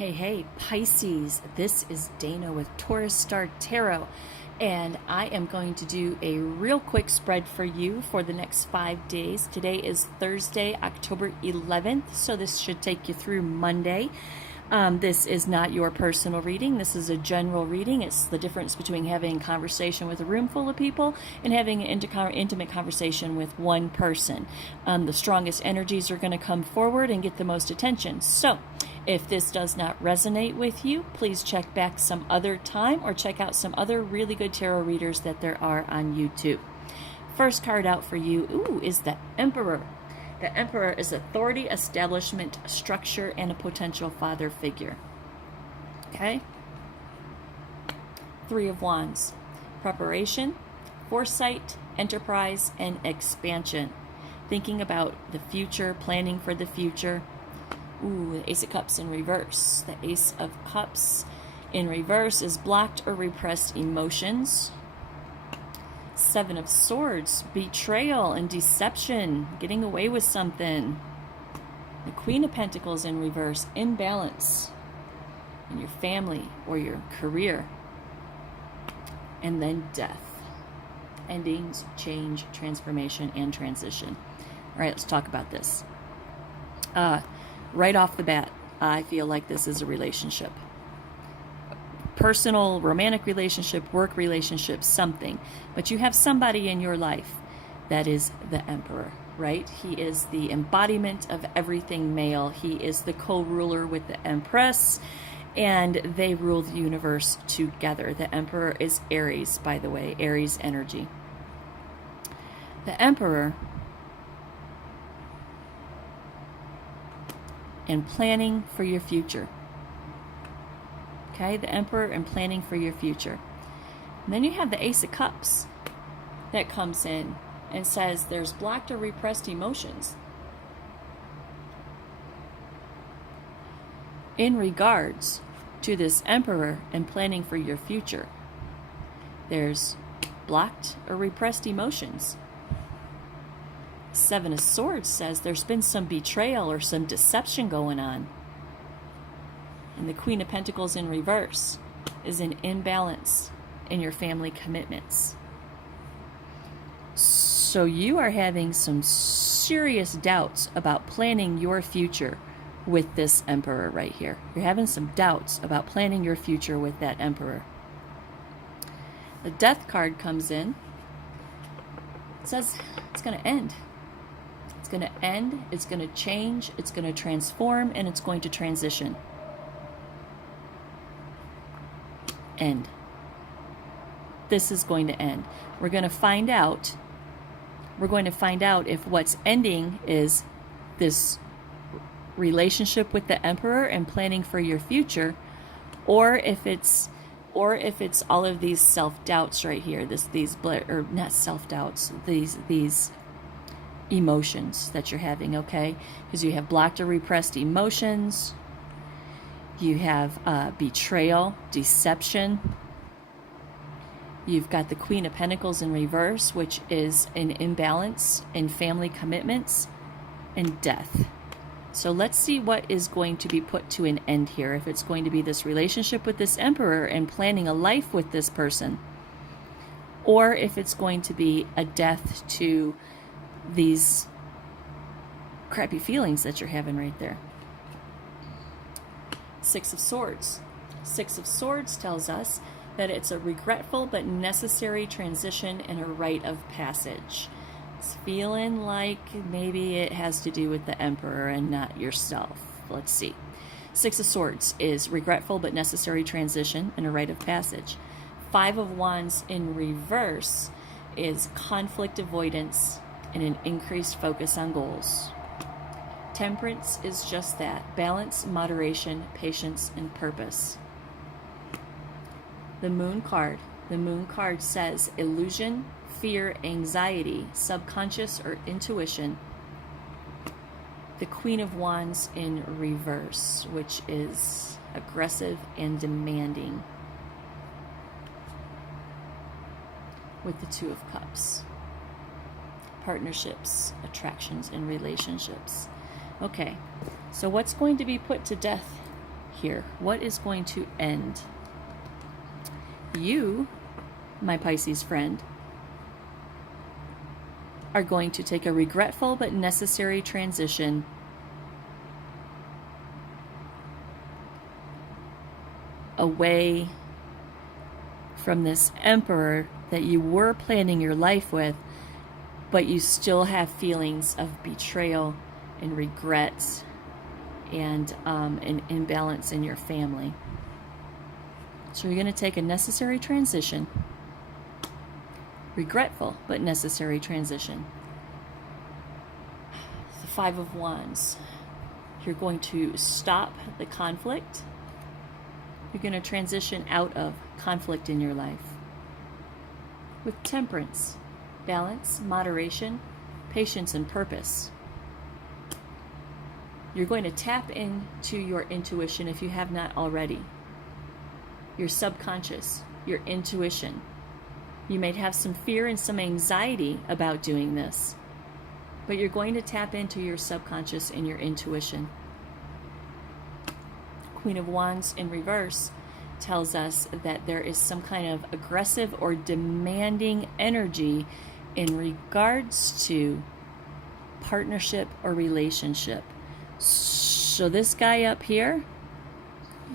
Hey, Pisces, this is Dana with Taurus Star Tarot, and I am going to do a real quick spread for you for the next 5 days. Today is Thursday, October 11th, so this should take you through Monday. This is not your personal reading. This is a general reading. It's the difference between having a conversation with a room full of people and having an intimate conversation with one person. The strongest energies are going to come forward and get the most attention. So if this does not resonate with you, please check back some other time or check out some other really good tarot readers that there are on YouTube. First card out for you, is the Emperor. The Emperor is authority, establishment, structure, and a potential father figure. Okay? Three of Wands. Preparation, foresight, enterprise, and expansion. Thinking about the future, planning for the future. The Ace of Cups in reverse. The Ace of Cups in reverse is blocked or repressed emotions. Seven of Swords, betrayal and deception, getting away with something. The Queen of Pentacles in reverse, imbalance in your family or your career. And then death, endings, change, transformation, and transition. All right, let's talk about this. Right off the bat, I feel like this is a relationship. Personal, romantic relationship, work relationship, something. But you have somebody in your life that is the Emperor, right? He is the embodiment of everything male. He is the co-ruler with the Empress, and they rule the universe together. The Emperor is Aries, by the way, Aries energy. The Emperor and planning for your future. Okay, the Emperor and planning for your future. And then you have the Ace of Cups that comes in and says there's blocked or repressed emotions in regards to this Emperor and planning for your future. There's blocked or repressed emotions. Seven of Swords says there's been some betrayal or some deception going on. And the Queen of Pentacles in reverse is an imbalance in your family commitments. So you are having some serious doubts about planning your future with this Emperor right here. You're having some doubts about planning your future with that Emperor. The Death card comes in. It says it's going to end. It's going to end, it's going to change, it's going to transform, and it's going to transition. End. This is going to end. We're going to find out if what's ending is this relationship with the Emperor and planning for your future, or if it's all of these self-doubts right here, these emotions that you're having, okay? Because you have blocked or repressed emotions. You have betrayal, deception. You've got the Queen of Pentacles in reverse, which is an imbalance in family commitments, and death. So let's see what is going to be put to an end here. If it's going to be this relationship with this Emperor and planning a life with this person, or if it's going to be a death to these crappy feelings that you're having right there. Six of Swords. Six of Swords tells us that it's a regretful but necessary transition and a rite of passage. It's feeling like maybe it has to do with the Emperor and not yourself. Let's see. Six of Swords is regretful but necessary transition and a rite of passage. Five of Wands in reverse is conflict avoidance and an increased focus on goals. Temperance is just that: balance, moderation, patience, and purpose. The Moon card. The Moon card says illusion, fear, anxiety, subconscious or intuition. The Queen of Wands in reverse, which is aggressive and demanding, with the Two of Cups. Partnerships, attractions, and relationships. Okay, so what's going to be put to death here? What is going to end? You, my Pisces friend, are going to take a regretful but necessary transition away from this emperor that you were planning your life with, but you still have feelings of betrayal and regret and an imbalance in your family. So you're going to take a necessary transition, regretful but necessary transition. The Five of Wands. You're going to stop the conflict. You're going to transition out of conflict in your life with temperance, balance, moderation, patience, and purpose. You're going to tap into your intuition if you have not already. Your subconscious, your intuition. You may have some fear and some anxiety about doing this, but you're going to tap into your subconscious and your intuition. Queen of Wands in reverse tells us that there is some kind of aggressive or demanding energy in regards to partnership or relationship. So this guy up here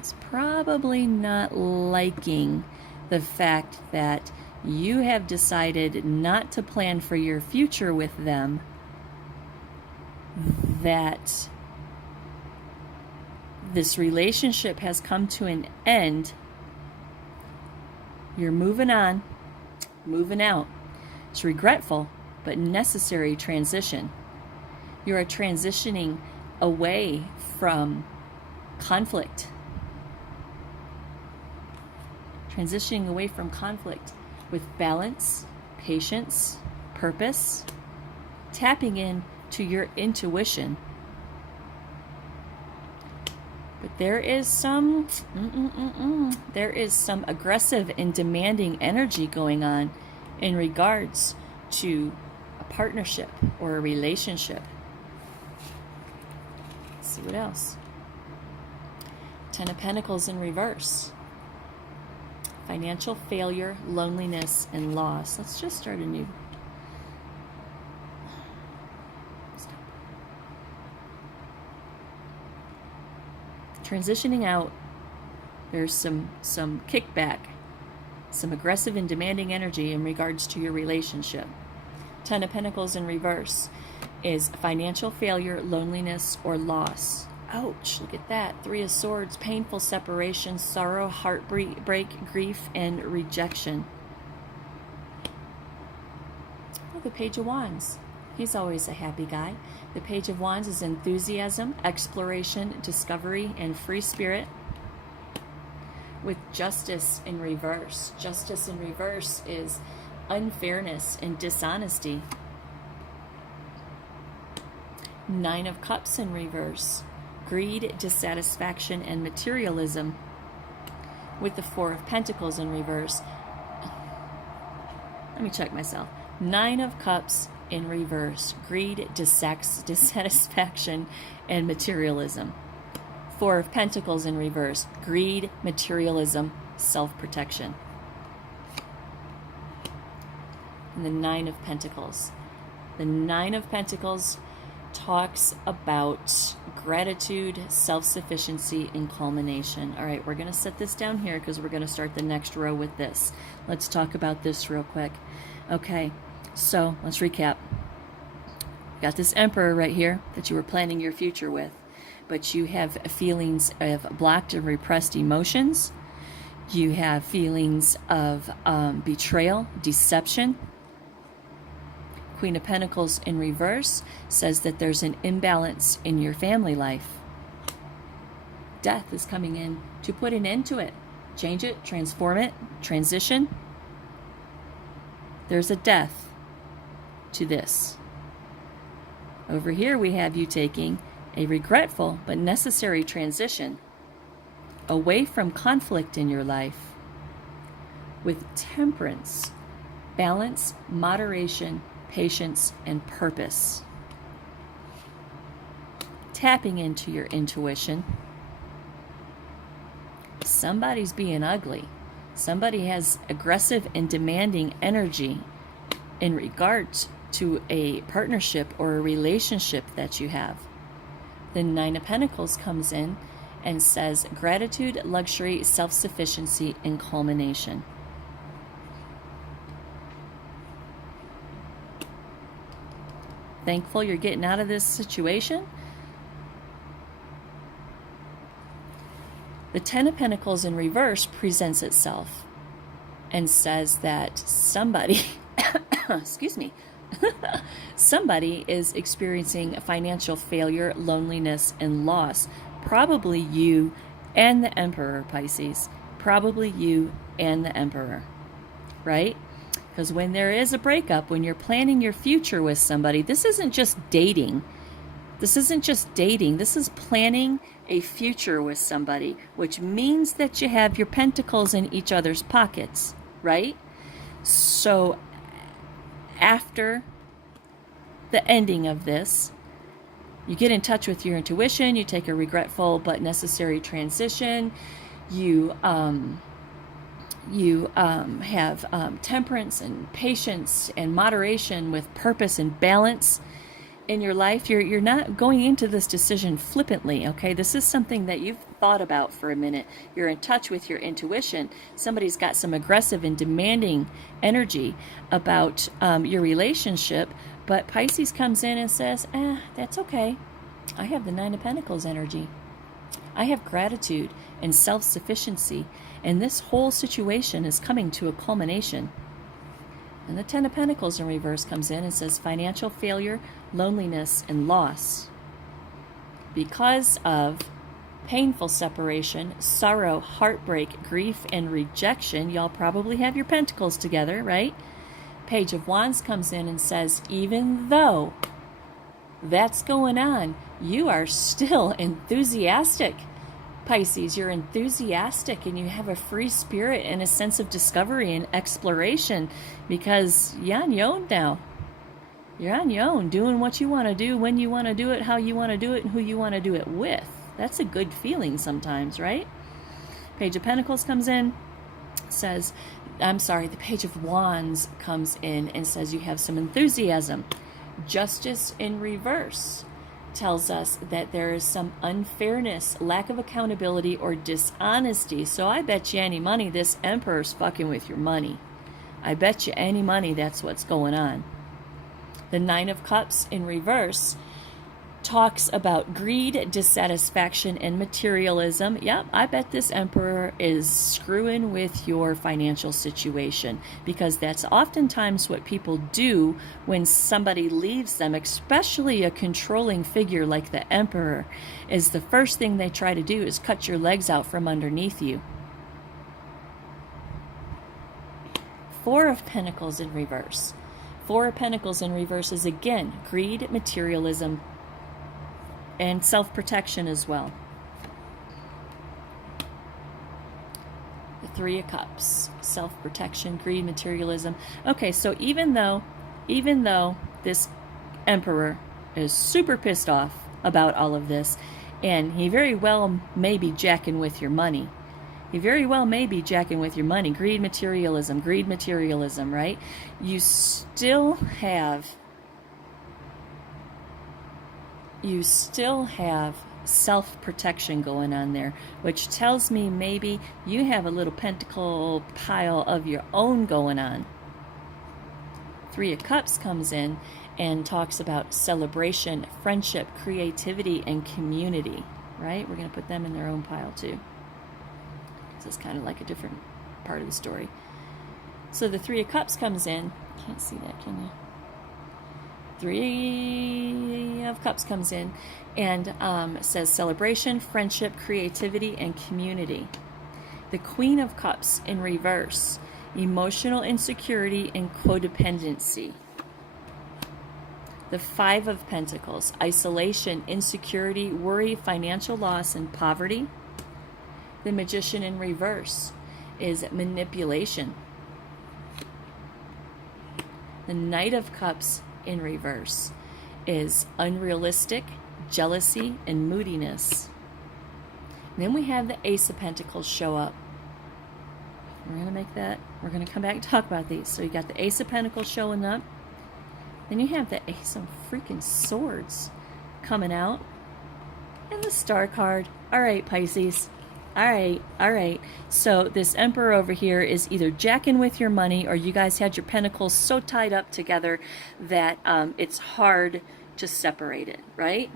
is probably not liking the fact that you have decided not to plan for your future with them, that this relationship has come to an end. You're moving on, moving out. It's regretful but necessary transition. You are transitioning away from conflict. Transitioning away from conflict with balance, patience, purpose, tapping in to your intuition. But there is some aggressive and demanding energy going on in regards to a partnership or a relationship. Let's see what else. Ten of Pentacles in reverse. Financial failure, loneliness, and loss. Let's just start a new. Transitioning out, there's some kickback, some aggressive and demanding energy in regards to your relationship. Ten of Pentacles in reverse is financial failure, loneliness, or loss. Ouch, look at that. Three of Swords, painful separation, sorrow, heartbreak, grief, and rejection. Oh, the Page of Wands. He's always a happy guy. The Page of Wands is enthusiasm, exploration, discovery, and free spirit. With Justice in reverse. Justice in reverse is unfairness and dishonesty. Nine of Cups in reverse. Greed, dissatisfaction, and materialism. With the Four of Pentacles in reverse. Let me check myself. Nine of Cups in reverse. Greed, dissatisfaction, and materialism. Four of Pentacles in reverse. Greed, materialism, self-protection. And the Nine of Pentacles. The Nine of Pentacles talks about gratitude, self-sufficiency, and culmination. All right, we're going to set this down here because we're going to start the next row with this. Let's talk about this real quick. Okay, so let's recap. You got this Emperor right here that you were planning your future with, but you have feelings of blocked and repressed emotions. You have feelings of betrayal, deception. Queen of Pentacles in reverse says that there's an imbalance in your family life. Death is coming in to put an end to it. Change it, transform it, transition. There's a death to this. Over here we have you taking a regretful but necessary transition away from conflict in your life with temperance, balance, moderation, patience, and purpose. Tapping into your intuition. somebody's being ugly. Somebody has aggressive and demanding energy in regards to a partnership or a relationship that you have. The Nine of Pentacles comes in and says gratitude, luxury, self-sufficiency, and culmination. Thankful you're getting out of this situation. The Ten of Pentacles in reverse presents itself and says that somebody, excuse me, somebody is experiencing financial failure, loneliness, and loss. Probably you and the Emperor, Pisces. Probably you and the Emperor, right? Because when there is a breakup, when you're planning your future with somebody, this isn't just dating. This isn't just dating. This is planning a future with somebody, which means that you have your pentacles in each other's pockets, right? So after the ending of this, you get in touch with your intuition, you take a regretful but necessary transition, you have temperance and patience and moderation with purpose and balance in your life. You're not going into this decision flippantly, okay? This is something that you've thought about for a minute. You're in touch with your intuition. Somebody's got some aggressive and demanding energy about your relationship, but Pisces comes in and says, that's okay. I have the Nine of Pentacles energy. I have gratitude and self-sufficiency, and this whole situation is coming to a culmination. And the Ten of Pentacles in reverse comes in and says financial failure, loneliness, and loss. Because of painful separation, sorrow, heartbreak, grief, and rejection, y'all probably have your pentacles together, right? Page of Wands comes in and says, even though that's going on, you are still enthusiastic. Pisces, you're enthusiastic and you have a free spirit and a sense of discovery and exploration because you're on your own now. You're on your own, doing what you want to do, when you want to do it, how you want to do it, and who you want to do it with. That's a good feeling sometimes, right? Page of Pentacles comes in, says, the Page of Wands comes in and says you have some enthusiasm. Justice in reverse tells us that there is some unfairness, lack of accountability, or dishonesty. So I bet you any money this Emperor's fucking with your money. I bet you any money that's what's going on. The Nine of Cups in reverse talks about greed, dissatisfaction, and materialism. Yep, I bet this Emperor is screwing with your financial situation because that's oftentimes what people do when somebody leaves them, especially a controlling figure like the Emperor, is the first thing they try to do is cut your legs out from underneath you. Four of Pentacles in reverse. Four of Pentacles in reverse is again greed, materialism, and self-protection as well. The Three of Cups, self-protection, greed, materialism. Okay, so even though this Emperor is super pissed off about all of this, and he very well may be jacking with your money. He very well may be jacking with your money. Greed, materialism, right? You still have self-protection going on there, which tells me maybe you have a little pentacle pile of your own going on. Three of Cups comes in and talks about celebration, friendship, creativity, and community, right? We're going to put them in their own pile too. This is kind of like a different part of the story. So the Three of Cups comes in. Can't see that, can you? Three of Cups comes in and says celebration, friendship, creativity, and community. The Queen of Cups in reverse, emotional insecurity and codependency. The Five of Pentacles, isolation, insecurity, worry, financial loss, and poverty. The Magician in reverse is manipulation. The Knight of Cups in reverse is unrealistic, jealousy, and moodiness. Then we have the Ace of Pentacles show up. We're going to come back and talk about these. So you got the Ace of Pentacles showing up. Then you have the Ace of freaking Swords coming out. And the Star card. All right, Pisces. All right. So this Emperor over here is either jacking with your money, or you guys had your pentacles so tied up together that it's hard to separate it, right?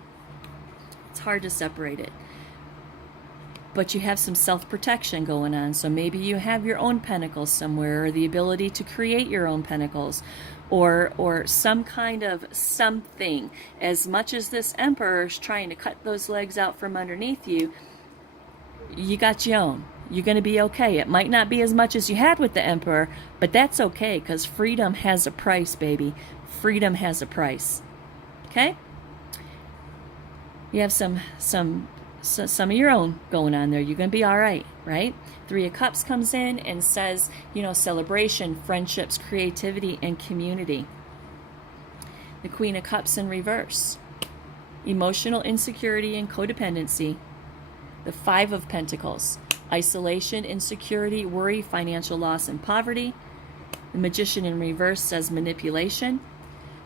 It's hard to separate it. But you have some self-protection going on. So maybe you have your own pentacles somewhere, or the ability to create your own pentacles, or some kind of something. As much as this Emperor is trying to cut those legs out from underneath you, you got your own. You're going to be okay. It might not be as much as you had with the Emperor, but that's okay, because freedom has a price, baby. Freedom has a price. Okay? You have some of your own going on there. You're going to be all right, right? Three of Cups comes in and says, celebration, friendships, creativity, and community. The Queen of Cups in reverse. Emotional insecurity and codependency. The Five of Pentacles. Isolation, insecurity, worry, financial loss, and poverty. The Magician in reverse says manipulation.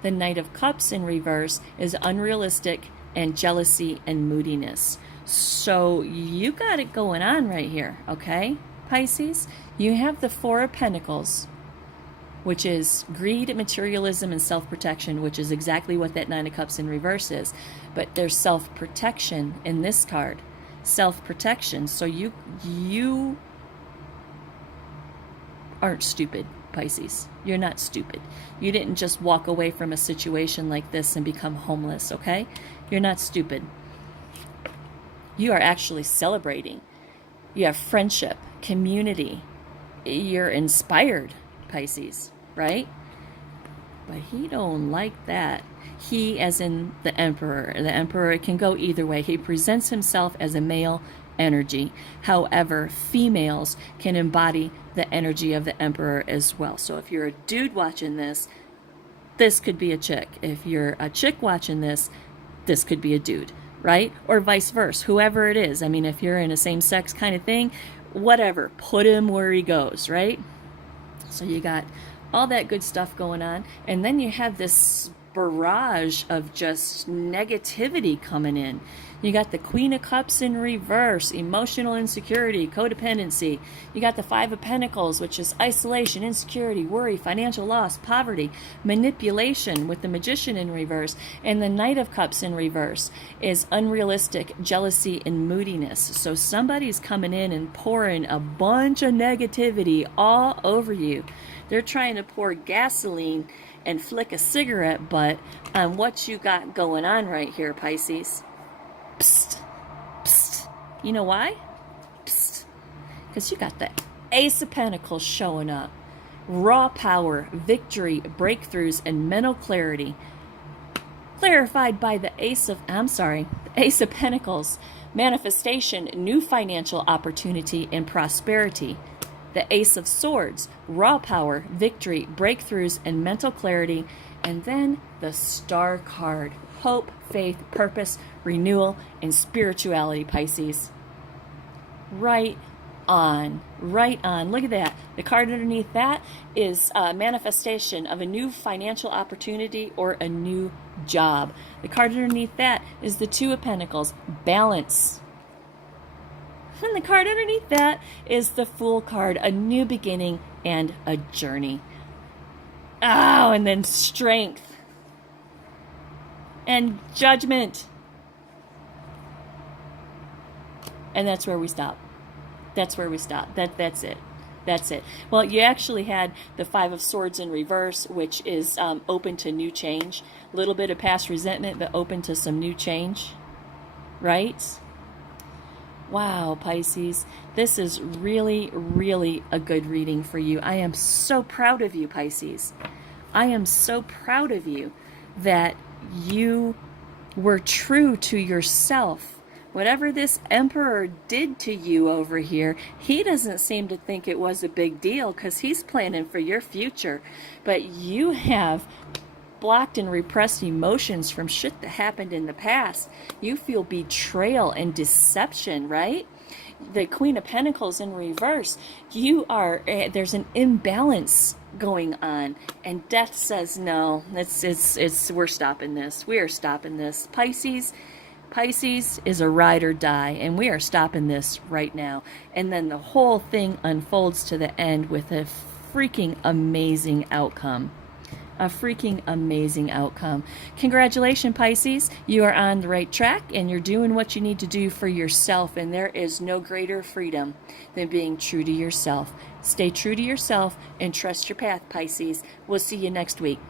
The Knight of Cups in reverse is unrealistic and jealousy and moodiness. So you got it going on right here, okay, Pisces? You have the Four of Pentacles, which is greed, materialism, and self-protection, which is exactly what that Nine of Cups in reverse is. But there's self-protection in this card. Self-protection. So you aren't stupid, Pisces. You're not stupid. You didn't just walk away from a situation like this and become homeless, okay? You're not stupid. You are actually celebrating. You have friendship, community. You're inspired, Pisces, right? But he don't like that. He, as in the Emperor. The Emperor can go either way. He presents himself as a male energy. However, females can embody the energy of the Emperor as well. So if you're a dude watching this, this could be a chick. If you're a chick watching this could be a dude, right? Or vice versa, whoever it is. I mean, if you're in a same-sex kind of thing, whatever, put him where he goes, right? So you got all that good stuff going on, and then you have this barrage of just negativity coming in. You got the Queen of Cups in reverse, emotional insecurity, codependency. You got the Five of Pentacles, which is isolation, insecurity, worry, financial loss, poverty, manipulation with the Magician in reverse. And the Knight of Cups in reverse is unrealistic, jealousy, and moodiness. So somebody's coming in and pouring a bunch of negativity all over you. They're trying to pour gasoline and flick a cigarette butt on what you got going on right here, Pisces. Psst, psst. You know why? Psst. Because you got the Ace of Pentacles showing up. Raw power, victory, breakthroughs, and mental clarity. Clarified by the Ace of Pentacles. Manifestation, new financial opportunity, and prosperity. The Ace of Swords, raw power, victory, breakthroughs, and mental clarity. And then the Star card, hope, faith, purpose, renewal, and spirituality, Pisces. Right on. Look at that. The card underneath that is a manifestation of a new financial opportunity or a new job. The card underneath that is the Two of Pentacles, balance. And the card underneath that is the Fool card, a new beginning and a journey. Oh, and then strength and judgment. And that's where we stop. That's it. That's it. Well, you actually had the Five of Swords in reverse, which is open to new change. A little bit of past resentment, but open to some new change. Right? Wow, Pisces, this is really, really a good reading for you. I am so proud of you, Pisces. I am so proud of you that you were true to yourself. Whatever this Emperor did to you over here, he doesn't seem to think it was a big deal because he's planning for your future. But you have blocked and repressed emotions from shit that happened in the past. You feel betrayal and deception, right? the Queen of Pentacles in reverse. There's an imbalance going on, and Death says no. We're stopping this. We are stopping this. Pisces is a ride or die, and we are stopping this right now. And then the whole thing unfolds to the end with a freaking amazing outcome. A freaking amazing outcome. Congratulations, Pisces. You are on the right track, and you're doing what you need to do for yourself, and there is no greater freedom than being true to yourself. Stay true to yourself and trust your path, Pisces. We'll see you next week.